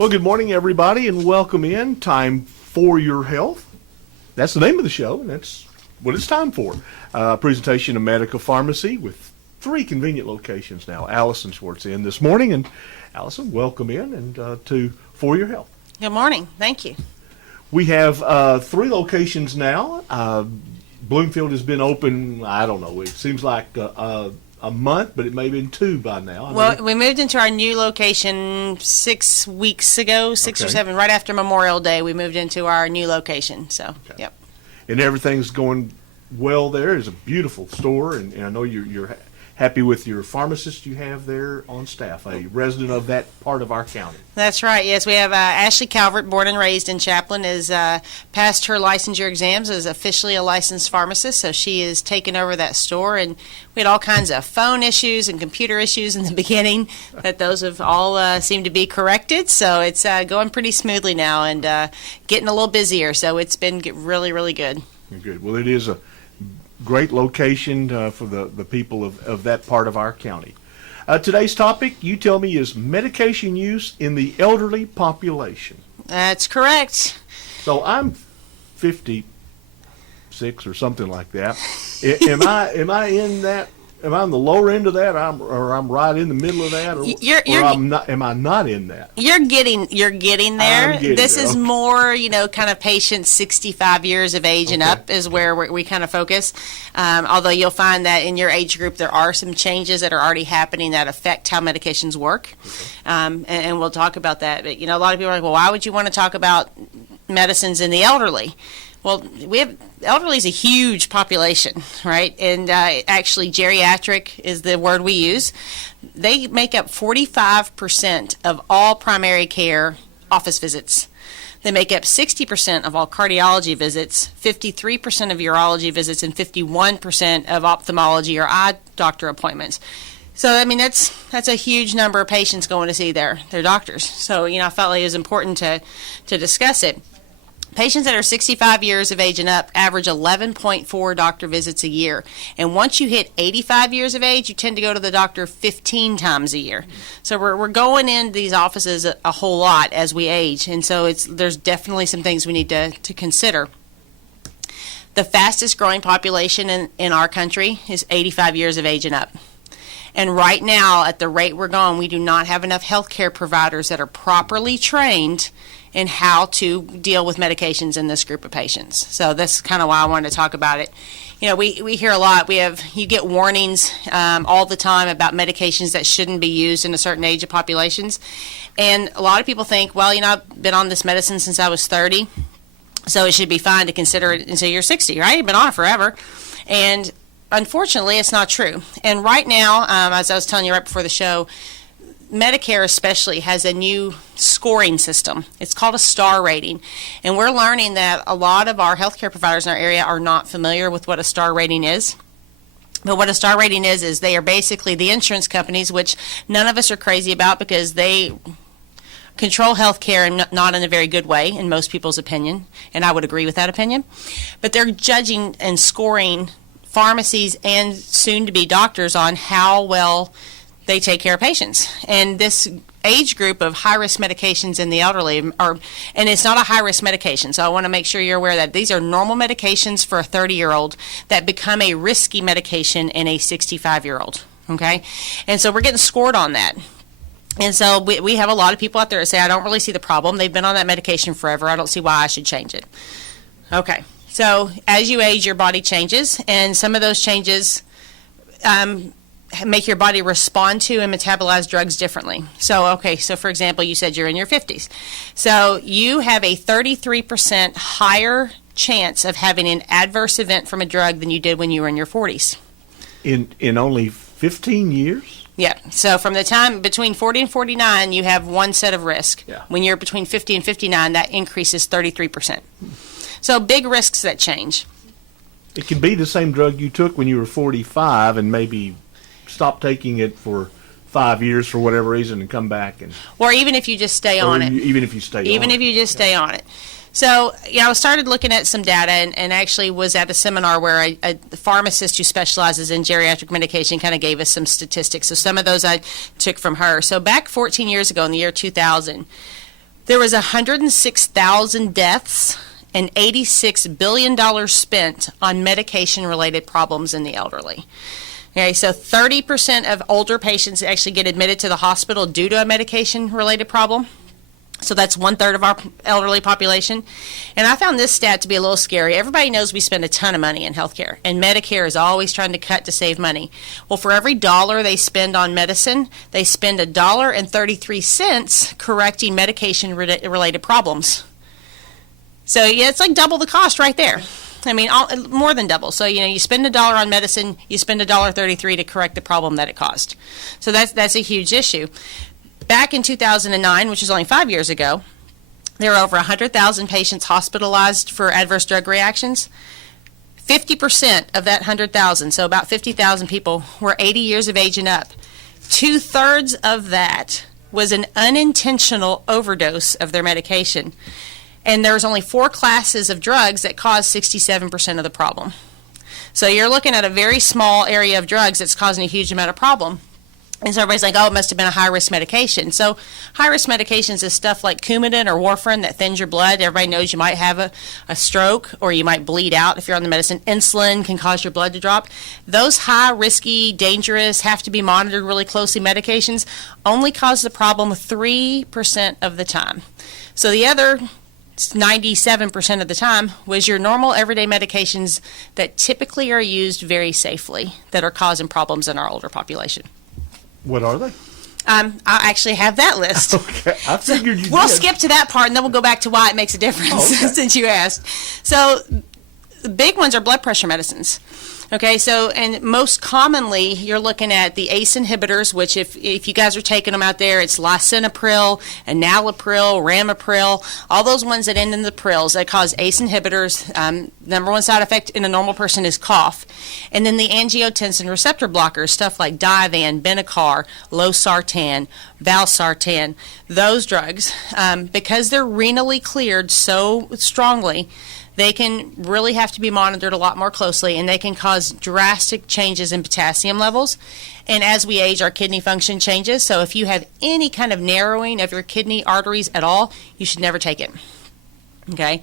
Well, good morning, everybody, and welcome in. Time for your health. That's the name of the show, and that's what it's time for. Presentation of Medica Pharmacy with 3 convenient locations now. Alyson Schwartz in this morning, and Alyson, welcome in and to For Your Health. Good morning. Thank you. We have 3 locations now. Bloomfield has been open, I don't know, it seems like a month, but it may have been 2 by now. Well, we moved into our new location 6 weeks ago, 6 or 7, right after Memorial Day. We moved into our new location. So, Okay. Yep. And everything's going well there. It's a beautiful store, and I know you're happy with your pharmacist you have there on staff, a resident of that part of our county. That's right. Yes, we have Ashley Calvert, born and raised in Chaplin, is passed her licensure exams, is officially a licensed pharmacist, so she is taking over that store. And we had all kinds of phone issues and computer issues in the beginning, but those have all seemed to be corrected. So it's going pretty smoothly now and getting a little busier. So it's been really, really good. Good. Well, it is a great location for the people of that part of our county. Today's topic, you tell me, is medication use in the elderly population. That's correct. So I'm 56 or something like that. Am I in that? Am I on the lower end of that, or I'm right in the middle of that, or I'm not? Am I not in that? You're getting there. This is more, kind of patients 65 years of age and up is where we kind of focus. Although you'll find that in your age group there are some changes that are already happening that affect how medications work, and we'll talk about that. But a lot of people are like, well, why would you want to talk about medicines in the elderly? Well, elderly is a huge population, right? And actually, geriatric is the word we use. They make up 45% of all primary care office visits. They make up 60% of all cardiology visits, 53% of urology visits, and 51% of ophthalmology or eye doctor appointments. So, I mean, that's a huge number of patients going to see their doctors. So, I felt like it was important to discuss it. Patients that are 65 years of age and up average 11.4 doctor visits a year. And once you hit 85 years of age, you tend to go to the doctor 15 times a year. So we're going in these offices a whole lot as we age. And so there's definitely some things we need to consider. The fastest growing population in our country is 85 years of age and up. And right now, at the rate we're going, we do not have enough healthcare providers that are properly trained in how to deal with medications in this group of patients. So that's kind of why I wanted to talk about it. We hear a lot. You get warnings all the time about medications that shouldn't be used in a certain age of populations. And a lot of people think, well, I've been on this medicine since I was 30, so it should be fine to consider it until you're 60, right? You've been on it forever. And unfortunately, it's not true. And right now, as I was telling you right before the show, Medicare especially has a new scoring system. It's called a star rating. And we're learning that a lot of our healthcare providers in our area are not familiar with what a star rating is. But what a star rating is they are basically the insurance companies, which none of us are crazy about because they control healthcare and not in a very good way, in most people's opinion. And I would agree with that opinion. But they're judging and scoring pharmacies and soon-to-be doctors on how well they take care of patients. And this age group of high-risk medications in the elderly and it's not a high-risk medication, so I want to make sure you're aware that these are normal medications for a 30-year-old that become a risky medication in a 65-year-old, okay? And so we're getting scored on that. And so we have a lot of people out there that say, I don't really see the problem. They've been on that medication forever. I don't see why I should change it. Okay, so as you age, your body changes, and some of those changes make your body respond to and metabolize drugs differently. So for example, you said you're in your 50s. So you have a 33% higher chance of having an adverse event from a drug than you did when you were in your 40s. In only 15 years? Yeah. So from the time between 40 and 49, you have one set of risk. Yeah. When you're between 50 and 59, that increases 33%. So big risks that change. It can be the same drug you took when you were 45 and maybe stop taking it for 5 years for whatever reason and come back or even if you just stay on it. Even if you stay on it. So, I started looking at some data and actually was at a seminar where a pharmacist who specializes in geriatric medication kind of gave us some statistics. So some of those I took from her. So back 14 years ago in the year 2000, There was 106,000 deaths and $86 billion spent on medication-related problems in the elderly. Okay, so 30% of older patients actually get admitted to the hospital due to a medication-related problem. So that's 1/3 of our elderly population. And I found this stat to be a little scary. Everybody knows we spend a ton of money in healthcare, and Medicare is always trying to cut to save money. Well, for every dollar they spend on medicine, they spend $1.33 correcting medication-related problems. So yeah, it's like double the cost right there. I mean, more than double. So, you spend $1 on medicine, you spend $1.33 to correct the problem that it caused. So that's a huge issue. Back in 2009, which is only 5 years ago, there were over 100,000 patients hospitalized for adverse drug reactions. 50% of that 100,000, so about 50,000 people, were 80 years of age and up. 2/3 of that was an unintentional overdose of their medication. And there's only 4 classes of drugs that cause 67% of the problem. So you're looking at a very small area of drugs that's causing a huge amount of problem. And so everybody's like, oh, it must have been a high-risk medication. So high-risk medications is stuff like Coumadin or warfarin that thins your blood. Everybody knows you might have a stroke or you might bleed out if you're on the medicine. Insulin can cause your blood to drop. Those high, risky, dangerous, have to be monitored really closely medications only cause the problem 3% of the time. So the other 97% of the time was your normal everyday medications that typically are used very safely that are causing problems in our older population. What are they? I actually have that list. Okay, I figured you We'll did. skip to that part and then we'll go back to why it makes a difference since you asked. So the big ones are blood pressure medicines. Okay, so, and most commonly, you're looking at the ACE inhibitors, which if you guys are taking them out there, it's lisinopril, enalapril, ramipril, all those ones that end in the prils that cause ACE inhibitors. Number one side effect in a normal person is cough. And then the angiotensin receptor blockers, stuff like Divan, Benicar, losartan, valsartan, those drugs, because they're renally cleared so strongly, they can really have to be monitored a lot more closely, and they can cause drastic changes in potassium levels. And as we age, our kidney function changes. So if you have any kind of narrowing of your kidney arteries at all, you should never take it. Okay.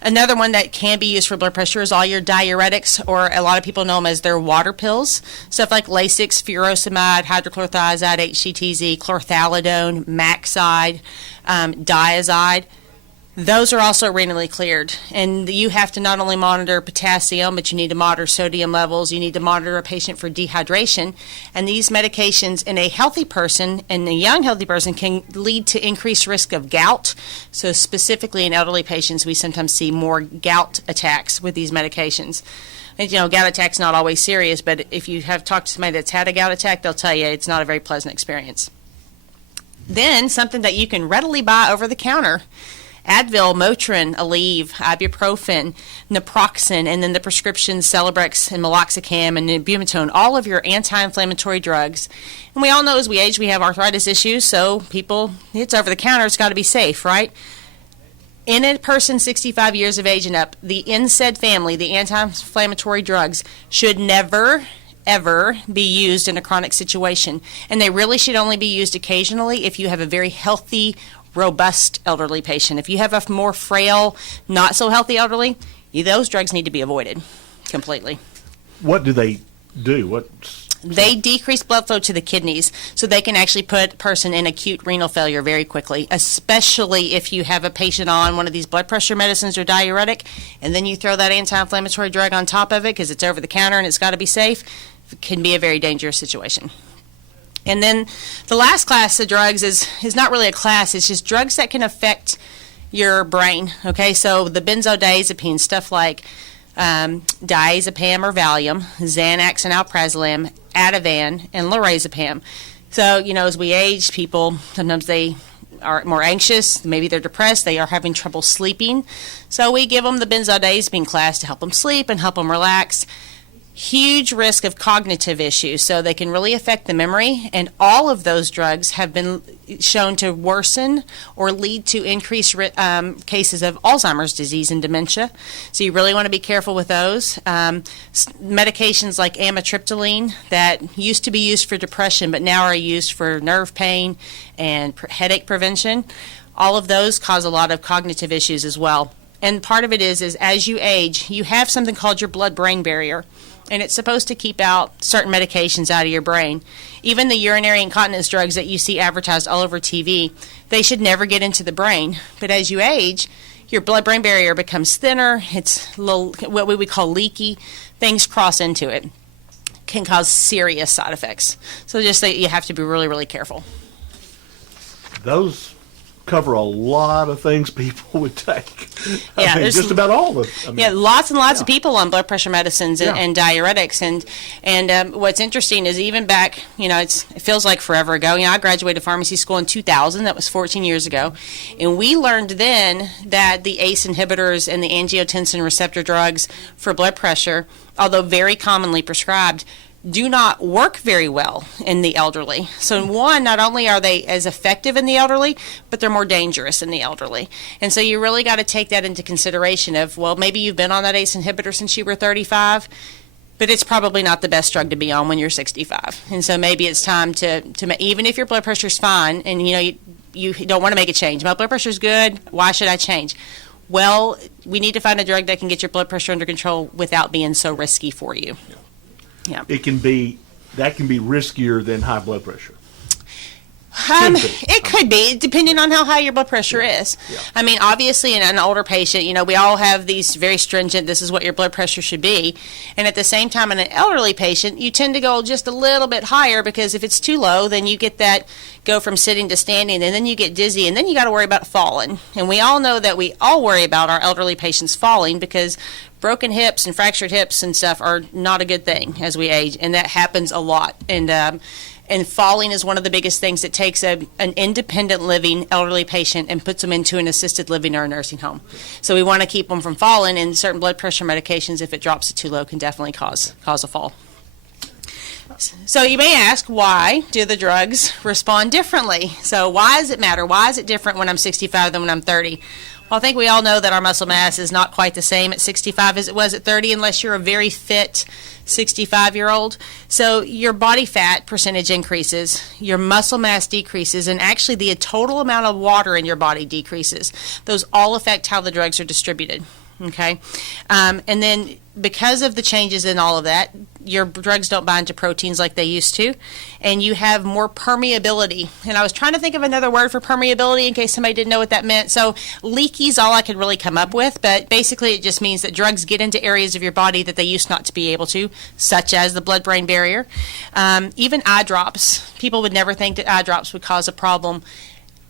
Another one that can be used for blood pressure is all your diuretics, or a lot of people know them as their water pills. Stuff like Lasix, furosemide, hydrochlorothiazide, HCTZ, chlorthalidone, Maxide, Diazide. Those are also renally cleared, and you have to not only monitor potassium, but you need to monitor sodium levels. You need to monitor a patient for dehydration, and these medications in a healthy person and a young healthy person can lead to increased risk of gout. So specifically in elderly patients, we sometimes see more gout attacks with these medications. And, gout attack's not always serious, but if you have talked to somebody that's had a gout attack, they'll tell you it's not a very pleasant experience. Then something that you can readily buy over the counter: Advil, Motrin, Aleve, ibuprofen, naproxen, and then the prescriptions Celebrex and meloxicam and Bumetone, all of your anti-inflammatory drugs. And we all know as we age, we have arthritis issues, so people, it's over the counter, it's got to be safe, right? In a person 65 years of age and up, the NSAID family, the anti-inflammatory drugs, should never, ever be used in a chronic situation. And they really should only be used occasionally if you have a very healthy, robust elderly patient. If you have a more frail, not so healthy elderly, those drugs need to be avoided completely. What do they do? They decrease blood flow to the kidneys, so they can actually put a person in acute renal failure very quickly, especially if you have a patient on one of these blood pressure medicines or diuretic, and then you throw that anti-inflammatory drug on top of it because it's over the counter and it's got to be safe. It can be a very dangerous situation. And then the last class of drugs is not really a class, it's just drugs that can affect your brain. Okay, so the benzodiazepines, stuff like diazepam or Valium, Xanax and alprazolam, Ativan, and lorazepam. So, as we age, people, sometimes they are more anxious, maybe they're depressed, they are having trouble sleeping. So we give them the benzodiazepine class to help them sleep and help them relax. Huge risk of cognitive issues, so they can really affect the memory, and all of those drugs have been shown to worsen or lead to increased cases of Alzheimer's disease and dementia. So you really want to be careful with those. Medications like amitriptyline that used to be used for depression but now are used for nerve pain and headache prevention. All of those cause a lot of cognitive issues as well. And part of it is as you age, you have something called your blood-brain barrier, and it's supposed to keep out certain medications out of your brain. Even the urinary incontinence drugs that you see advertised all over TV, they should never get into the brain. But as you age, your blood-brain barrier becomes thinner. It's little, what we would call leaky. Things cross into it. Can cause serious side effects. So just that you have to be really, really careful. Those cover a lot of things people would take. Yeah, I mean, just about all of them. Yeah, lots and lots of people on blood pressure medicines and diuretics. And what's interesting is even back, it feels like forever ago. I graduated pharmacy school in 2000. That was 14 years ago. And we learned then that the ACE inhibitors and the angiotensin receptor drugs for blood pressure, although very commonly prescribed, do not work very well in the elderly. So one, not only are they as effective in the elderly, but they're more dangerous in the elderly. And so you really got to take that into consideration of, well, maybe you've been on that ACE inhibitor since you were 35, but it's probably not the best drug to be on when you're 65. And so maybe it's time to even if your blood pressure's fine and you don't want to make a change. My blood pressure's good, why should I change? Well, we need to find a drug that can get your blood pressure under control without being so risky for you. Yeah. That can be riskier than high blood pressure. It could be, depending on how high your blood pressure is. Yeah. I mean, obviously, in an older patient, we all have these very stringent, this is what your blood pressure should be. And at the same time, in an elderly patient, you tend to go just a little bit higher because if it's too low, then you get that go from sitting to standing, and then you get dizzy, and then you got to worry about falling. And we all know that we all worry about our elderly patients falling because broken hips and fractured hips and stuff are not a good thing as we age, and that happens a lot. And falling is one of the biggest things that takes an independent living elderly patient and puts them into an assisted living or a nursing home. So we want to keep them from falling, and certain blood pressure medications, if it drops it too low, can definitely cause a fall. So you may ask, why do the drugs respond differently? So why does it matter? Why is it different when I'm 65 than when I'm 30? Well, I think we all know that our muscle mass is not quite the same at 65 as it was at 30 unless you're a very fit 65-year-old. So your body fat percentage increases, your muscle mass decreases, and actually the total amount of water in your body decreases. Those all affect how the drugs are distributed. Okay, and then because of the changes in all of that, your drugs don't bind to proteins like they used to, and you have more permeability. And I was trying to think of another word for permeability in case somebody didn't know what that meant. So leaky is all I could really come up with, but basically it just means that drugs get into areas of your body that they used not to be able to, such as the blood-brain barrier. Even eye drops. People would never think that eye drops would cause a problem.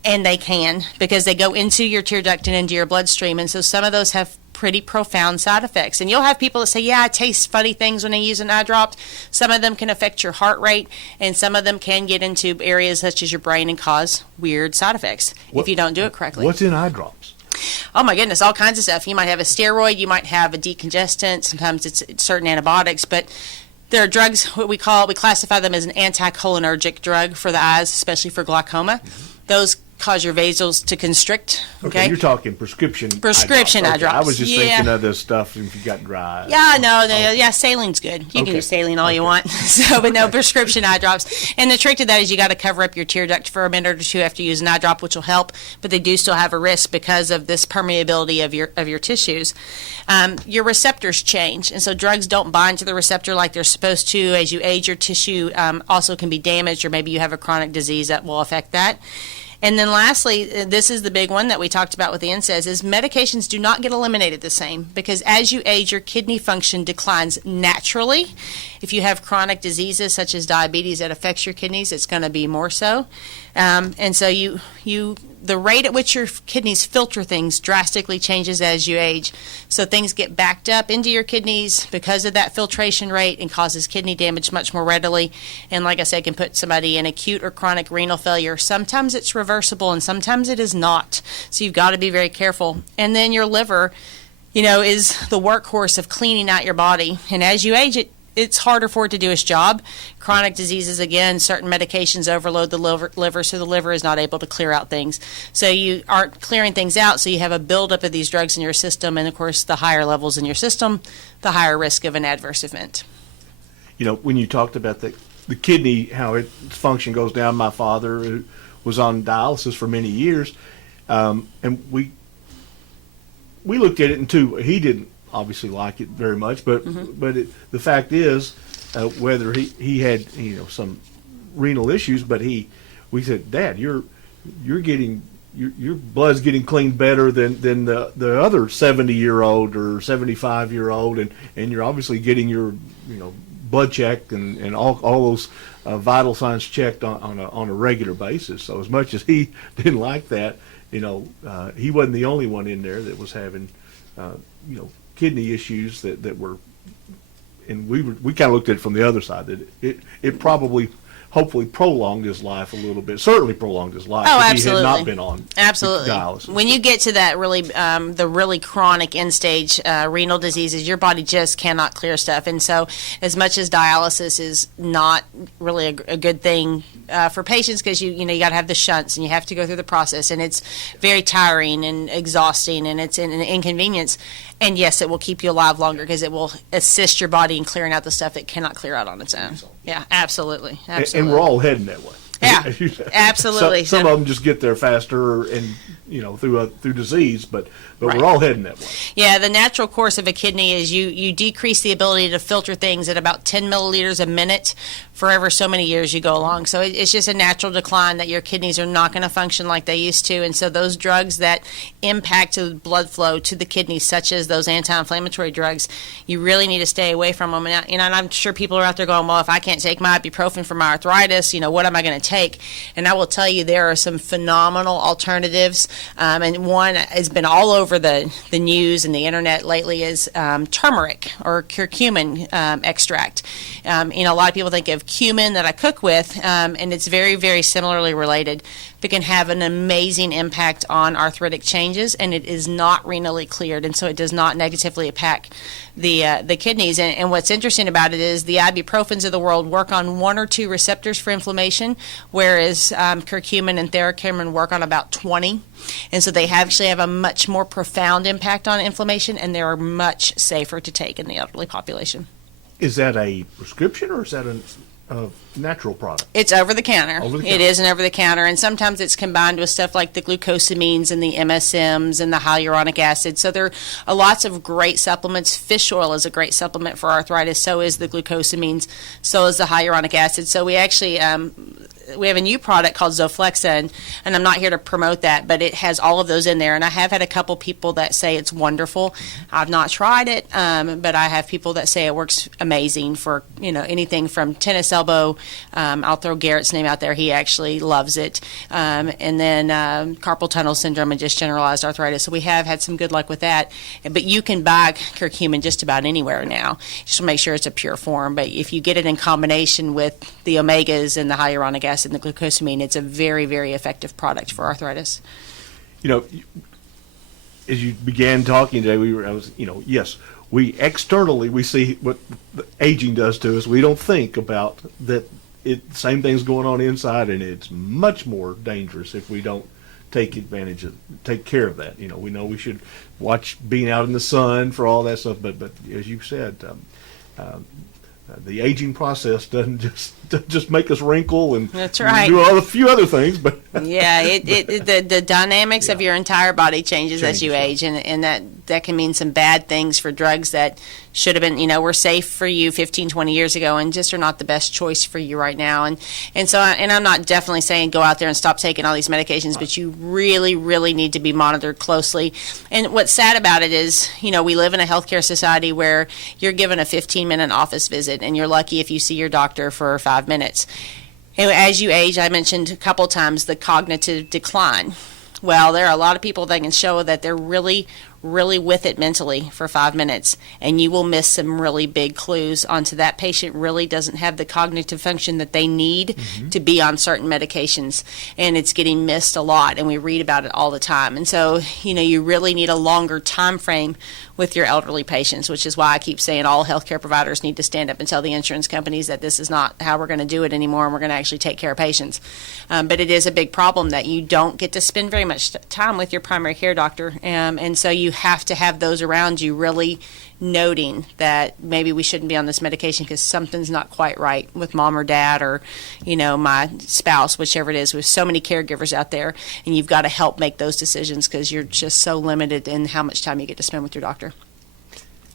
And they can, because they go into your tear duct and into your bloodstream. And so some of those have pretty profound side effects. And you'll have people that say, yeah, I taste funny things when I use an eye drop. Some of them can affect your heart rate, and some of them can get into areas such as your brain and cause weird side effects if you don't do it correctly. What's in eye drops? Oh my goodness, all kinds of stuff. You might have a steroid, you might have a decongestant, sometimes it's certain antibiotics, but there are drugs, we classify them as an anticholinergic drug for the eyes, especially for glaucoma. Those cause your vasels to constrict. Okay, you're talking prescription eye drops. I was just thinking of this stuff if you got dry. Yeah, no, saling's good. You can use saline all you want. But no, prescription eye drops. And the trick to that is you got to cover up your tear duct for a minute or two after you use an eye drop, which will help. But they do still have a risk because of this permeability of your tissues. Your receptors change, and so drugs don't bind to the receptor like they're supposed to. As you age, your tissue also can be damaged, or maybe you have a chronic disease that will affect that. And then lastly, this is the big one that we talked about with the NSAIDs, is medications do not get eliminated the same, because as you age, your kidney function declines naturally. If you have chronic diseases such as diabetes that affects your kidneys, it's going to be more so. And so the rate at which your kidneys filter things drastically changes as you age. So things get backed up into your kidneys because of that filtration rate and causes kidney damage much more readily. And like I said, can put somebody in acute or chronic renal failure. Sometimes it's reversible and sometimes it is not. So you've got to be very careful. And then your liver, is the workhorse of cleaning out your body. And as you age, it's harder for it to do its job. Chronic diseases, again, certain medications overload the liver, so the liver is not able to clear out things. So you aren't clearing things out, so you have a buildup of these drugs in your system, and of course, the higher levels in your system, the higher risk of an adverse event. When you talked about the kidney, how its function goes down, my father, who was on dialysis for many years, And we looked at it, and he didn't obviously like it very much, but the fact is, whether he had some renal issues, but we said, Dad, you're getting your blood's getting cleaned better than the other 70-year-old or 75-year-old, and you're obviously getting your blood checked and all those vital signs checked on a regular basis. So as much as he didn't like that, he wasn't the only one in there that was having kidney issues that were, and we kind of looked at it from the other side, that it probably hopefully prolonged his life a little bit. Certainly prolonged his life. Oh, if absolutely. He had not been on dialysis. When you get to that the really chronic end stage renal diseases, your body just cannot clear stuff. And so as much as dialysis is not really a good thing for patients, because you got to have the shunts and you have to go through the process, and it's very tiring and exhausting, and it's an inconvenience. And yes, it will keep you alive longer because it will assist your body in clearing out the stuff it cannot clear out on its own. Yeah, absolutely. And we're all heading that way. Yeah, absolutely. Some of them just get there faster and through disease, but Right. We're all heading that way. Yeah, the natural course of a kidney is you decrease the ability to filter things at about 10 milliliters a minute for ever so many years you go along. So it's just a natural decline that your kidneys are not going to function like they used to. And so those drugs that impact the blood flow to the kidneys, such as those anti-inflammatory drugs, you really need to stay away from them. And I'm sure people are out there going, well, if I can't take my ibuprofen for my arthritis, what am I going to take? And I will tell you, there are some phenomenal alternatives. And one has been all over the news and the internet lately is turmeric or curcumin extract. A lot of people think of cumin that I cook with, and it's very, very similarly related. It can have an amazing impact on arthritic changes, and it is not renally cleared, and so it does not negatively impact the kidneys. And what's interesting about it is the ibuprofens of the world work on 1 or 2 receptors for inflammation, whereas curcumin and theracumin work on about 20. And so they actually have a much more profound impact on inflammation, and they are much safer to take in the elderly population. Is that a prescription or is that a natural product? It's over the counter. It is an over the counter, and sometimes it's combined with stuff like the glucosamines and the MSMs and the hyaluronic acid. So there are lots of great supplements. Fish oil is a great supplement for arthritis. So is the glucosamines. So is the hyaluronic acid. So we actually we have a new product called Zoflexa, and I'm not here to promote that, but it has all of those in there. And I have had a couple people that say it's wonderful. I've not tried it, but I have people that say it works amazing for anything from tennis elbow. I'll throw Garrett's name out there. He actually loves it. And then carpal tunnel syndrome and just generalized arthritis. So we have had some good luck with that. But you can buy curcumin just about anywhere now. Just to make sure it's a pure form. But if you get it in combination with the omegas and the hyaluronic acid and the glucosamine, it's a very, very effective product for arthritis. As you began talking today, yes, we externally see what the aging does to us. We don't think about that. Same thing's going on inside, and it's much more dangerous if we don't take care of that. We know we should watch being out in the sun for all that stuff, but as you said, the aging process doesn't just make us wrinkle and that's right. do a few other things, but yeah, the dynamics of your entire body changes as you age, and that can mean some bad things for drugs that should have been, were safe for you 15, 20 years ago and just are not the best choice for you right now. And so I'm not definitely saying go out there and stop taking all these medications, right. But you really, really need to be monitored closely. And what's sad about it is, we live in a healthcare society where you're given a 15-minute office visit, and you're lucky if you see your doctor for 5 minutes. And as you age, I mentioned a couple times the cognitive decline. Well, there are a lot of people that can show that they're really, really with it mentally for 5 minutes, and you will miss some really big clues onto that patient really doesn't have the cognitive function that they need to be on certain medications, and it's getting missed a lot, and we read about it all the time. And so, you really need a longer time frame with your elderly patients, which is why I keep saying all healthcare providers need to stand up and tell the insurance companies that this is not how we're going to do it anymore, and we're going to actually take care of patients. But it is a big problem that you don't get to spend very much time with your primary care doctor, and so you you have to have those around you really noting that maybe we shouldn't be on this medication because something's not quite right with mom or dad or, my spouse, whichever it is. With so many caregivers out there, and you've got to help make those decisions because you're just so limited in how much time you get to spend with your doctor.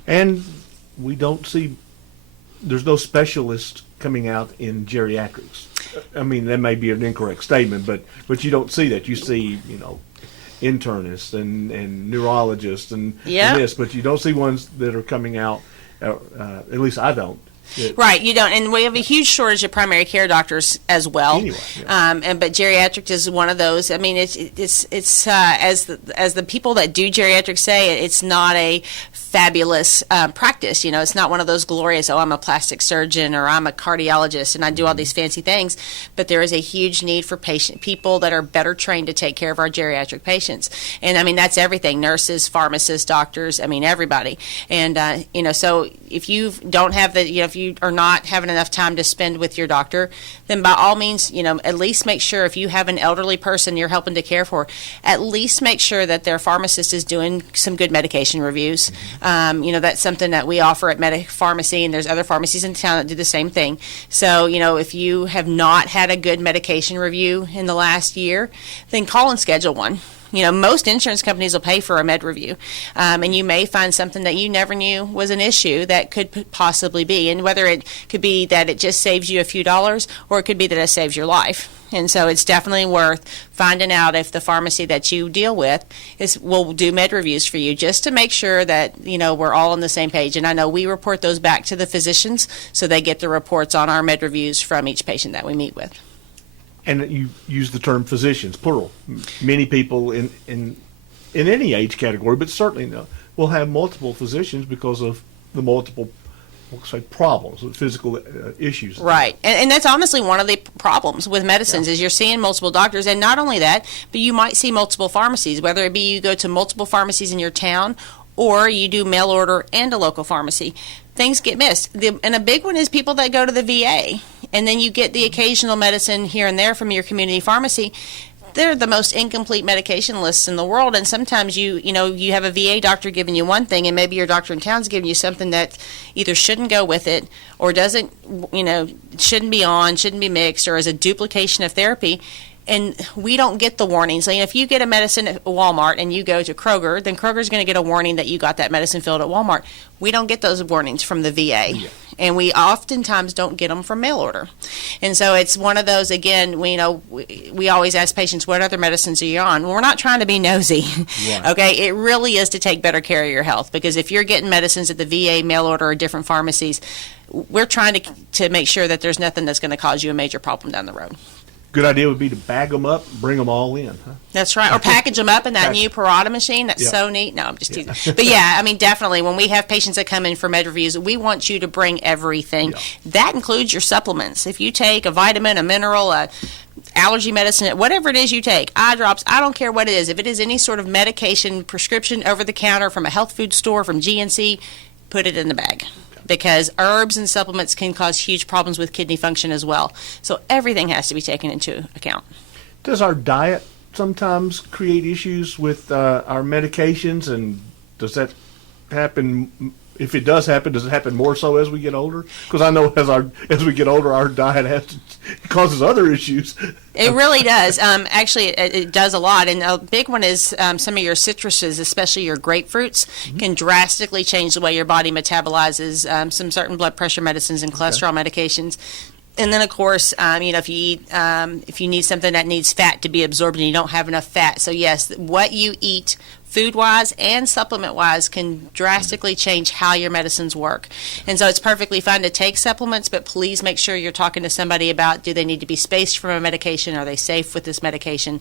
And we don't see, there's no specialist coming out in geriatrics. I mean, that may be an incorrect statement, but you don't see that. You see, internists and neurologists and this, but you don't see ones that are coming out, at least I don't. Right, you don't, and we have a huge shortage of primary care doctors as well. Anyway, but geriatric is one of those. I mean, it's as the people that do geriatric say, it's not a fabulous practice. It's not one of those glorious, I'm a plastic surgeon or I'm a cardiologist and I do all these fancy things. But there is a huge need for people that are better trained to take care of our geriatric patients. And I mean, that's everything: nurses, pharmacists, doctors. I mean, everybody. And so if you don't have if you are not having enough time to spend with your doctor, then by all means, at least make sure if you have an elderly person you're helping to care for, at least make sure that their pharmacist is doing some good medication reviews. That's something that we offer at Medica Pharmacy, and there's other pharmacies in town that do the same thing. So, if you have not had a good medication review in the last year, then call and schedule one. Most insurance companies will pay for a med review, and you may find something that you never knew was an issue that could possibly be, and whether it could be that it just saves you a few dollars, or it could be that it saves your life. And so it's definitely worth finding out if the pharmacy that you deal with will do med reviews for you, just to make sure that we're all on the same page. And I know we report those back to the physicians, so they get the reports on our med reviews from each patient that we meet with. And you use the term physicians, plural. Many people in any age category, but certainly will have multiple physicians because of the multiple, problems, physical issues. Right. And that's honestly one of the problems with medicines is you're seeing multiple doctors. And not only that, but you might see multiple pharmacies, whether it be you go to multiple pharmacies in your town or you do mail order and a local pharmacy. Things get missed. And a big one is people that go to the VA, and then you get the occasional medicine here and there from your community pharmacy. They're the most incomplete medication lists in the world, and sometimes you have a VA doctor giving you one thing, and maybe your doctor in town's giving you something that either shouldn't go with it or doesn't, shouldn't be mixed, or is a duplication of therapy. And we don't get the warnings. If you get a medicine at Walmart and you go to Kroger, then Kroger's going to get a warning that you got that medicine filled at Walmart. We don't get those warnings from the VA. Yeah. And we oftentimes don't get them from mail order. And so it's one of those, again, we always ask patients, what other medicines are you on? Well, we're not trying to be nosy. Right. Okay? It really is to take better care of your health, because if you're getting medicines at the VA, mail order, or different pharmacies, we're trying to make sure that there's nothing that's going to cause you a major problem down the road. Good idea would be to bag them up, bring them all in. Huh? That's right. Or package them up in that new Parada machine. That's so neat. No, I'm just teasing. But yeah, I mean, definitely when we have patients that come in for med reviews, we want you to bring everything. Yeah. That includes your supplements. If you take a vitamin, a mineral, a allergy medicine, whatever it is you take, eye drops, I don't care what it is. If it is any sort of medication, prescription, over the counter, from a health food store, from GNC, put it in the bag. Because herbs and supplements can cause huge problems with kidney function as well. So everything has to be taken into account. Does our diet sometimes create issues with our medications, and does that happen? If it does happen, does it happen more so as we get older? Because I know as we get older, our diet causes other issues. It really does. Actually, it does a lot. And a big one is some of your citruses, especially your grapefruits, can drastically change the way your body metabolizes some certain blood pressure medicines and cholesterol medications. And then, of course, if you need something that needs fat to be absorbed and you don't have enough fat. So, yes, what you eat food-wise and supplement-wise can drastically change how your medicines work. And so it's perfectly fine to take supplements, but please make sure you're talking to somebody about, do they need to be spaced from a medication? Are they safe with this medication?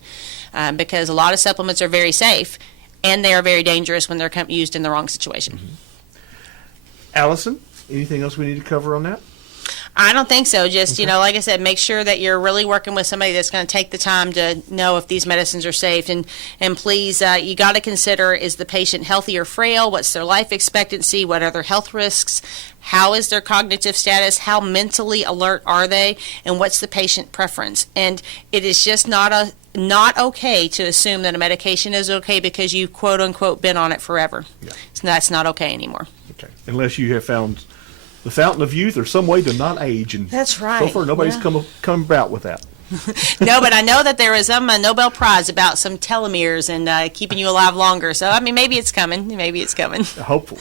Because a lot of supplements are very safe, and they are very dangerous when they're used in the wrong situation. Alyson, anything else we need to cover on that? I don't think so. Just, like I said, make sure that you're really working with somebody that's going to take the time to know if these medicines are safe. And please, you got to consider, is the patient healthy or frail? What's their life expectancy? What are their health risks? How is their cognitive status? How mentally alert are they? And what's the patient preference? And it is just not okay to assume that a medication is okay because you've quote unquote been on it forever. Yeah. So that's not okay anymore. Okay. Unless you have found the fountain of youth or some way to not age. And that's right. So far, nobody's come about with that. No, but I know that there is a Nobel Prize about some telomeres and keeping you alive longer. So, maybe it's coming. Maybe it's coming. Hopefully.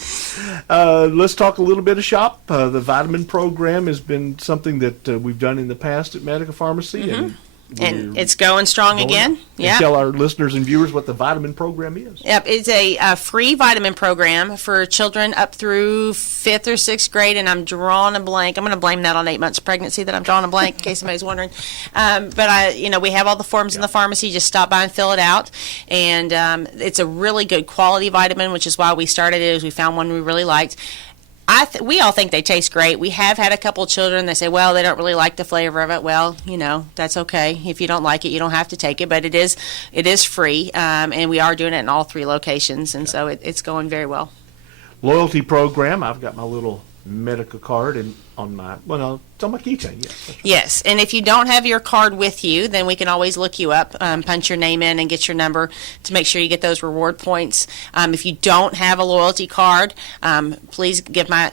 Let's talk a little bit of shop. The vitamin program has been something that we've done in the past at Medica Pharmacy. Mm-hmm. And it's going strong again. Yeah. Tell our listeners and viewers what the vitamin program is. Yep, it's a free vitamin program for children up through 5th or 6th grade, and I'm drawing a blank. I'm going to blame that on 8 months pregnancy that I'm drawing a blank, in case somebody's wondering. But we have all the forms in the pharmacy. Just stop by and fill it out. And it's a really good quality vitamin, which is why we started it, as we found one we really liked. We all think they taste great. We have had a couple of children that say, well, they don't really like the flavor of it. Well, that's okay. If you don't like it, you don't have to take it. But it is free, and we are doing it in all 3 locations, and so it's going very well. Loyalty program. I've got my little Medica card it's on my keychain. Yes, and if you don't have your card with you, then we can always look you up, punch your name in, and get your number to make sure you get those reward points. If you don't have a loyalty card, please give my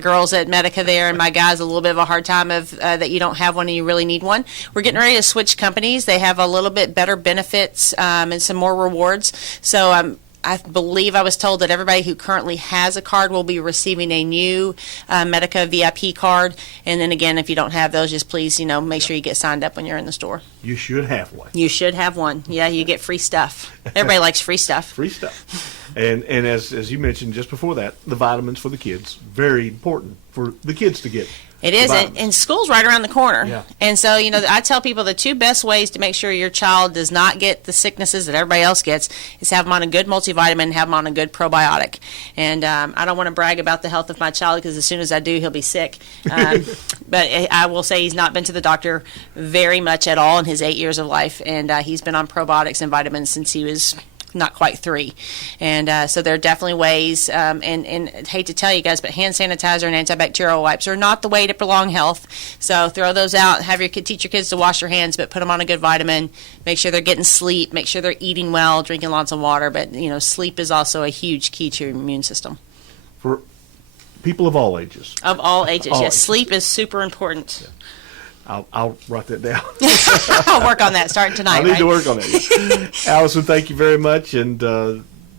girls at Medica there and my guys a little bit of a hard time of that you don't have one and you really need one. We're getting ready to switch companies. They have a little bit better benefits and some more rewards. So I believe I was told that everybody who currently has a card will be receiving a new Medica VIP card. And then again, if you don't have those, just please, make sure you get signed up when you're in the store. You should have one. You should have one. Yeah, you get free stuff. Everybody likes free stuff. Free stuff. And as you mentioned just before that, the vitamins for the kids, very important for the kids to get. It is, and school's right around the corner. Yeah. And so, I tell people the 2 best ways to make sure your child does not get the sicknesses that everybody else gets is have them on a good multivitamin and have them on a good probiotic. And I don't want to brag about the health of my child because as soon as I do, he'll be sick. But I will say he's not been to the doctor very much at all in his 8 years of life, and he's been on probiotics and vitamins since he was not quite 3. And so there are definitely ways, and I hate to tell you guys, but hand sanitizer and antibacterial wipes are not the way to prolong health. So throw those out, teach your kids to wash their hands, but put them on a good vitamin, make sure they're getting sleep, make sure they're eating well, drinking lots of water. But, sleep is also a huge key to your immune system. For people of all ages. Of all ages, yes. Sleep is super important. Yeah. I'll write that down. I'll work on that starting tonight. I need to work on that. Alyson, thank you very much. And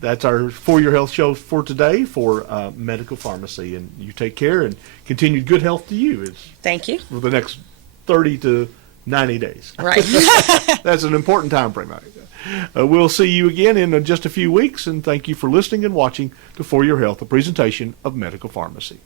that's our For Your Health show for today for Medical Pharmacy. And you take care and continued good health to you. Thank you. For the next 30 to 90 days. Right. That's an important time frame. We'll see you again in just a few weeks. And thank you for listening and watching to For Your Health, a presentation of Medical Pharmacy.